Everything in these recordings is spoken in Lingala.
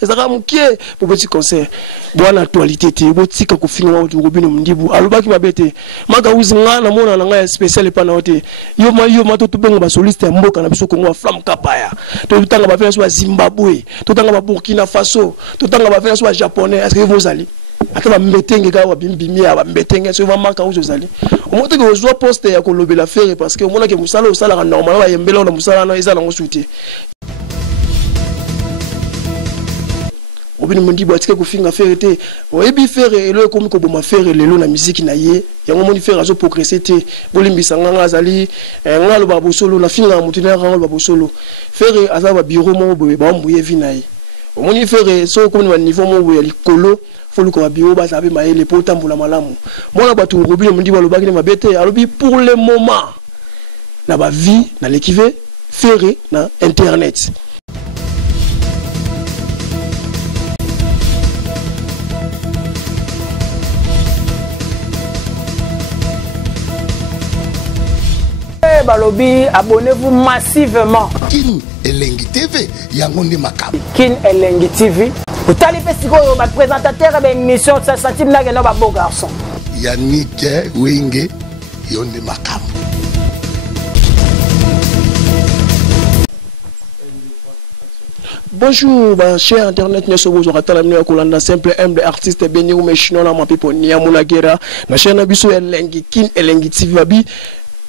ezaka mukie pour petit concert bon actualité te botika ko finga wa Robino Mundibu alobaki mabete maka uzinga na mona nga spécial pa na ote yo ma to benga ba soliste ya mboka na biso Kongo flamme kapaya to tanga ba fela so Zimbabwe to tanga ba Burkina Faso to tanga ba fela so japonais est-ce que vous allez ata ba mbetenge ka wa bimbimi ya ba mbetenge so va maka uzozali omoto ke ozwa poste ya ko lobela faire parce que omona ke musala osala normal ba yembela na musala na ezala ngo souti Robino Mundibu atike ko finga faire te oyebi faire elo komi ko boma faire lelo na musique na ye yango moni faire azo progresser te bolimbisa nganga azali ngalo ba bosolo na finga mutina ngalo ba bosolo faire azaba bureau mo boye ba mbuye vinayi omoni faire so komi na niveau mo boye likolo folu ko bio ba zabe maele po tambola malamu mona batu Robino Mundibu alobaki na mabete alobi pour le moment na ba vie na l'équipe faire na internet. Balobi, abonnez-vous massivement. Kin Elengi TV, Yangonde Makam. Kin Elengi TV. Vous allez faire ce que votre présentateur de l'émission, ça sentit un beau garçon. Yannick Wenge, Yonde Makam. Bonjour, cher internet, nous sommes au simple humble artiste Béni ou Mechino, la mapipo Niamunagera, la chaîne Abisso Elengi, Kin Elengi TV.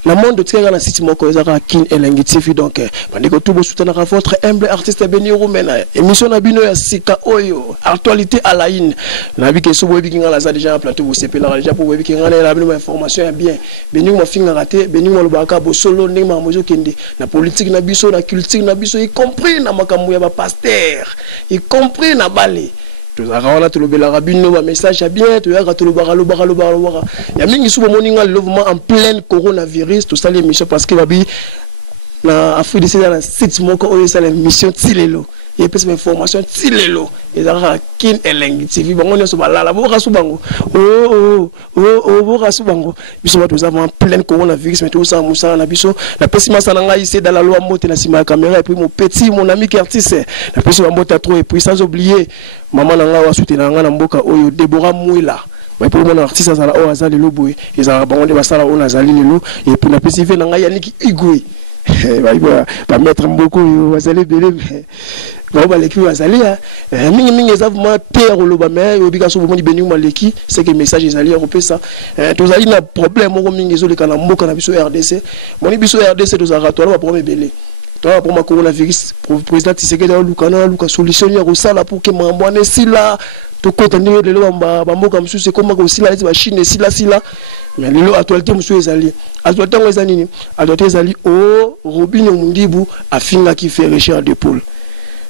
La monde de Tkega na site moko ezaka Kin Elengi TV donc bandeko tout soutenir votre humble artiste Béni Roumena émission na bino ya sika oyo actualité à la une na biki so bobi kinga la za déjà en plateau vous sepela déjà pour bobi kinga na bino information ya bien Béni mo finga raté Béni mo lobaka bo solo ndenge ma mozo kende na politique na biso na culture na biso y compris na makambo ya ba pasteur y compris na balé tout ça on a tout le bel rabino ba message à bien tout ya tout le bara ya mingi sou moninga levement en plein coronavirus tout ça l'émission parce que babi na Afrique du Sud na site moko oyo ça l'émission tilelo et puis information tilelo ezaka Kin Elengi TV bango nyoso balala bo rasu bango bo rasu bango biso bato avons en plein coronavirus mais tout ça musala na biso la pesima sana ngai c'est dans la loi mote na sima caméra et puis mon petit mon ami qui artiste la pesima mbota trop et puis sans oublier maman nanga wa soutenir nga na mboka oyo Deborah Mouila mais pour mon artiste ça la o azali loboy ezaka bango de basala on azali lelo et puis na pesive nanga Yannick Igwe va mettre beaucoup azali belé ba l'équipe azali mingi ezavuma terre loba mais obika so bomoni Béni maleki c'est que message ezali européen ça tozali na problème moko mingi ezoleka na mboka na biso RDC moni biso RDC tozaka to ba problème belé toi pour ma coronavirus président Tshisekedi luka solution ya kosala pour que mambwane sila to kontenir de lo ba mboka msusu c'est comme ko sila ba Chine sila mais lelo actualité msusu ezali actualité ngo ezali nini actualité ezali Robino Mundibu afinga ki fait recherche de poule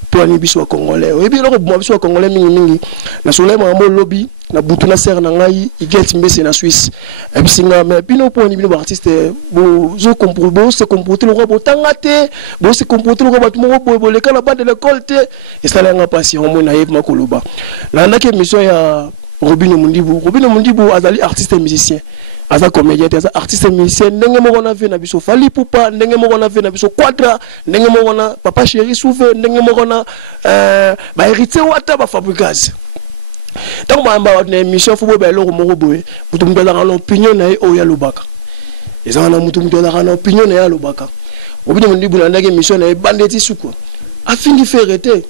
pour ani biso congolais et puis loko bo biso congolais mingi na soleil mambo lobby na butu na serre na ngai iget mbese na Suisse et puis singa mais bino pour ni bino artiste bo zo comprendre se comporter le robot tangate bo se comporter le robot mo bo le kala ba de l'école te et ça la passion mo na yeb makoloba la ndake mission ya Robino Mundibu azali artiste et musicien aza comédien aza artiste musicien ndenge moko na ve na biso Fali Poupa ndenge moko na ve na biso Quadra ndenge moko na Papa Chéri Souve ndenge moko na ba héritier wata ba Fabricaz donc ba na émission fubo ba loko moko boye mutu mutu azaka na opinion na ye oya lobaka ezaka na mutu azaka na opinion na ya lobaka Robino Mundibu na ndenge émission na ye bandeti suko afindi ferete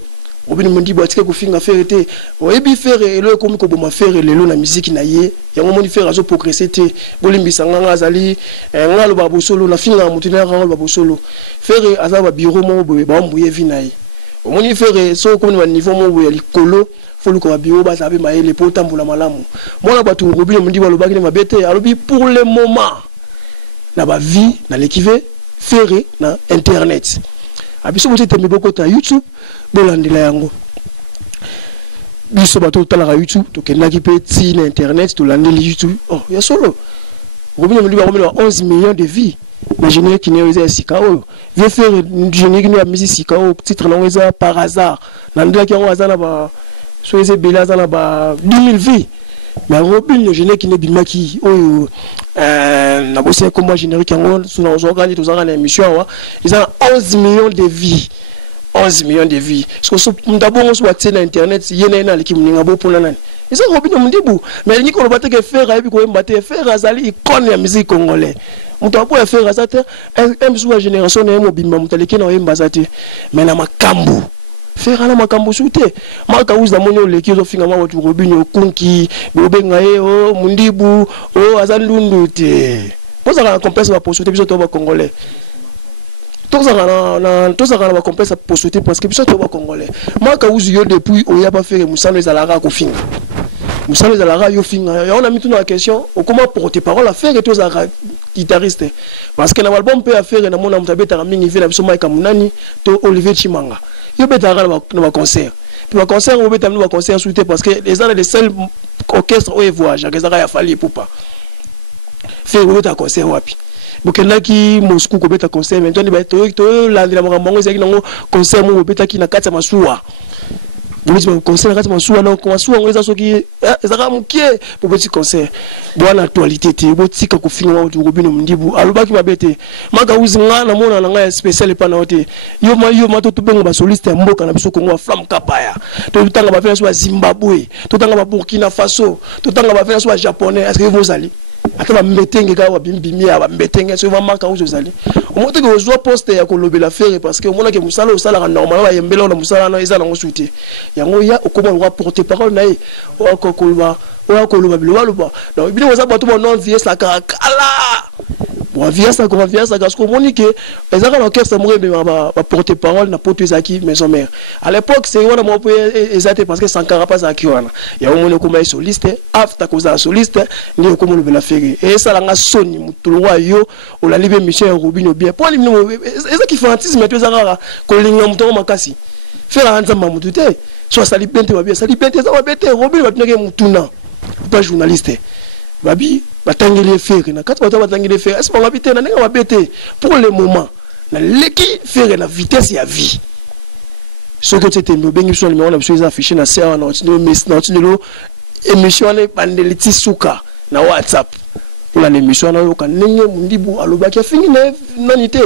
Robino Mundibu atike ko finga faire te oyebi faire elo komi ko boma faire lelo na musique na ye yango moni faire azo progresser te bolimbisa nganga azali ngalo ba bosolo na finga mutina ngalo ba bosolo faire azaba bureau mo boye ba mbuye vinayi omoni faire so komi na niveau mo boye likolo folu ko bio ba zabe maele po tambola malamu mona batu Robino Mundibu alobaki na mabete alobi pour le moment na ba vie na l'équipe faire na internet abiso bote tembe boko ta YouTube bolandela yango biso bato tala YouTube to kenaki pe ti na internet to landeli YouTube ya solo Robino Mundibu a 11 millions de vies imaginez qui n'est pas sika oyo veut faire génie qui n'est musique sika oyo titre na ngeza par hasard landela ki ngo azana ba so eze belaza na ba 10 000 vies mais Robino génie qui n'est bimaki oyo na bosse comme générique yango sous na ozokani to zaka na émission wa ils ont 11 millions de vies 11 millions de vues. Parce que nous sur internet, il y a un qui m'a dit pour nani. Et ça Robinho Mundibu. Mais il qu'on battre que faire et puis qu'on battre faire azali icône la musique congolaise. On doit pas faire ça. Un sur la génération na mobimba mutaleki na embazati. Mais na makambu. Faire na makambu souté. Maka uza monyo leki zo finga ma watu Robinho kunki, bobenga o Mundibu, o azalundu te. Posa la compense va poster biso to ba congolais. Tous ça va compenser pour sauter parce que biso to ba congolais. Maka uzu yo depuis o ya pas faire musano ezalara ko finga. Musano ezalara yo finga. On a mis tout dans la question, comment porter parole à faire et tous à guitariste. Parce que na album peut faire na mona mutabeta mingi vile biso Mike Munani to Olivier Chimanga. Yo betara na concert. Puis le concert on beta na concert souté parce que les gens les seuls orchestre au voyage, que ça ya falli pour pas. Faire un concert wapi. Bokendaki Moscou ko beta concert maintenant ba to landela makambo ezaki nango concert mo beta ki na kati ya masuwa. Bozi concert na kati ya masuwa na ko masuwa ngeza soki ezaka mukie po petit concert. Bona actualité te botika ko finga wa Robinho Mundibu alobaki babete. Maka uzinga na mona na nga spécial pa na hote. Yo ma to bengo ba soliste mboka na biso Kongo Flam Kapaya. To tanga ba fena so Zimbabwe, to tanga ba Burkina Faso, to tanga ba fena so japonais. Est-ce que vous allez ata ba mbetenge ka wa bimbimia ba mbetenge so va maka uzo zali o moto ke ozwa poste ya kolobela faire parce que omona ke musala osala ka normal ba yembela na musala na ezala ngo souté yango ya okoma wa porter parole na ye o ko kolba bilwa donc bino za bato ba non vies la kala bon vies ça parce que monique ezaka na orchestre mo ba porter parole na poto ezaki maison mère à l'époque c'est wana mo po ezate parce que Sankara pas za kiwana ya omona ko mai soliste after ko za soliste ni ko mo bela faire et ça la soni mutulwa yo o la libe Michel Robinho bien pour lui ezaki fanatisme to ezaka ko linga muto makasi faire anza mamutu te so sali bente ba bien sali bente za ba bete Robinho ba tuneke mutuna pas journaliste babi batangeli faire na kati batangeli faire est-ce pas habiter na nga babete pour le moment na leki faire na vitesse ya vie ce que c'était me bengi so numéro na biso affiché na server na otino émission ne bandeliti suka na WhatsApp pour la émission na yoka nenge Mundibu alobaki fini na nanité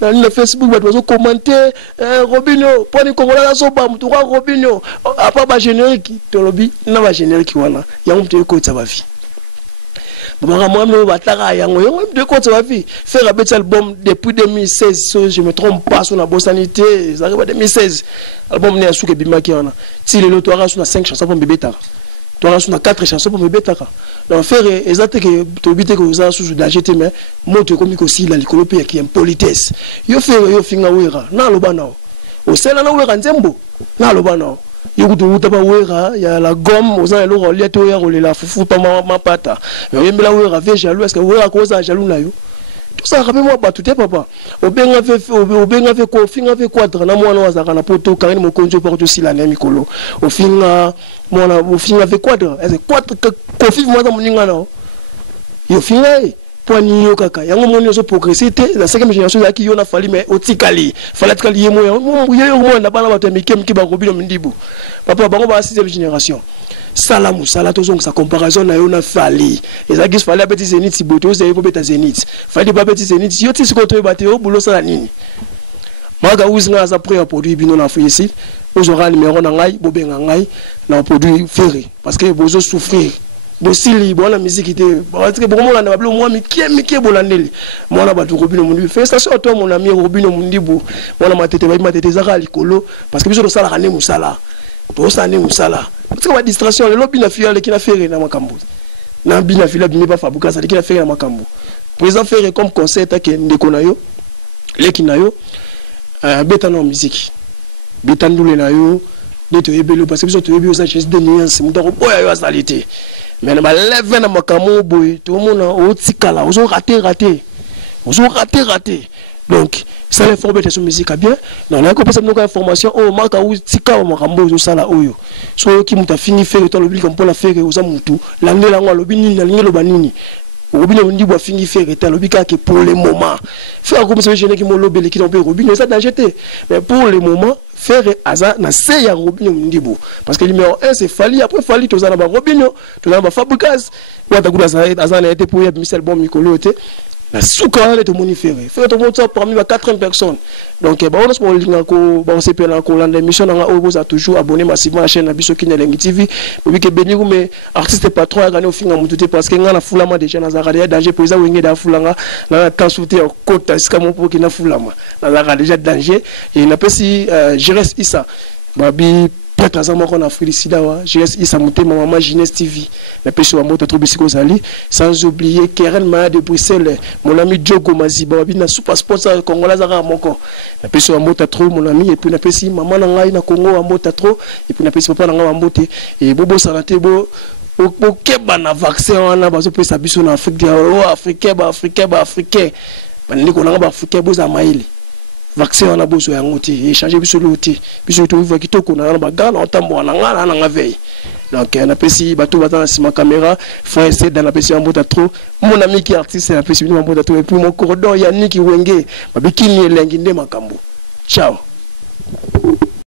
na Facebook ba dozo commenter Robinho poni kongola so ba mutu kwa Robinho apa ba générique to lobi na ba générique wana ya mutu ko tsa ba vie bamaka moi bataka yango de ko tsa ba vie faire un album depuis 2016 si je me trompe pas sur la bosanité ça arrive 2016 album ne asuke bimaki wana ti le to ara sur 5 chansons pour bébé tara tu as sur 4 chansons pour bébé taka donc faire exact que to bité que vous avez sous d'agité mais moto comme aussi la likolope qui impolitesse yo faire yo finga wera na lobana o sela na wera nzembo na lobana yo kutu utaba wera ya la gomme aux en lo lieto ya rolela fufu pa mapata yo yembela wera ve jaloux est-ce que wera ko za jaloux na yo tout ça rappelle-moi ba tout papa obenga fait ko finga fait quadre na mwana wazaka na poto quand mo konjo porte aussi la nemi kolo o finga mwana o finga fait quadre est-ce quadre ko fi moi dans moninga na yo finga poni yo kaka yango moni zo progresser te la 5e génération ya ki yo na fali mais otikali fala tikali yemo yo mo na bana bato mikem ki ba Robinho Mundibu papa bango ba 6e génération Salamou sala tozong sa comparaison na yo na fali ezaki fali a petit Zénith siboto ze po beta Zénith fali ba petit Zénith yo ti sikoto ba te o bulo sala nini maga uzinga za pré produit bino na ici ozora numéro na ngai bobenga ngai na produit ferré parce que bozo souffrir bosili bona musique te parce que beaucoup na bablo moi mikie bolandeli mona batu Robinho Mundibu félicitations à toi mon ami Robinho Mundibu mona matete zaka likolo parce que biso sala kané musala to sane musala parce que ba distraction le lobby na fiole qui na faire na makambo na bina fila bimi ba fabuka ça qui na faire na makambo président faire comme concert que ndeko na yo leki na yo beta na musique beta ndule na yo neto ebelo parce que biso to yebi osa chance de nuance mutako boya yo asalite mais na leve na makambo boy tout le monde otikala ozo rater donc ça les former sur musique bien non la compétition nous information au maka ou tika makambo ozo sala oyo so ki muta fini faire to lobi comme pour la faire oza mutu la ngela ngwa lobi nini na ngelo banini Robinho Mundibu a fini faire et lobi ka que pour le moment faire comme ça jeune qui mo lobeli qui non peut Robinho ça danger mais pour le moment faire aza na se ya Robinho Mundibu parce que numéro 1 c'est Fali après Fali tozana ba Robinho tozana ba Fabregas ou atakula aza na été pour ya Michel bon mikolo te na souka to moniféré fait to monta parmi 80 personnes donc on se linga ko ba se pena ko landa émission nga oboza toujours abonné massivement à la chaîne na biso ki na Elengi TV bobi ke beni mais artiste patron a gagné au fin mututé parce que nga na fulama déjà na zakari danger pour ça wenge da fulanga na temps souté kota ska mon pour ki na fulama na zakari déjà danger et na pesi Jires Issa babi peut-être azama qu'on a félicité wa Jires Issa motema maman Jeunesse TV na pesi wa moto trop bisiko zali sans oublier Keren Maya de Bruxelles mon ami Diogo Maziba babi na super sponsor congolais zaka moko na pesi wa moto trop mon ami et puis na pesi maman na ngai na Congo wa moto trop et puis na pesi papa na ngai wa mbote et bobo sanate bo okeba na vaccin wana bazo pesa biso na Afrique africain ba bandiko na ba africain boza maili vaccin wana bozo ya ngoti échanger biso loti biso to viva kitoko na ba gana otambo na ngana na ngavei donc na pesi bato batana sima caméra frère c'est dans la pesi en mota trop mon ami qui artiste na pesi en mota trop et puis mon cordon Yannick Wenge babikini Elengi nde makambo ciao.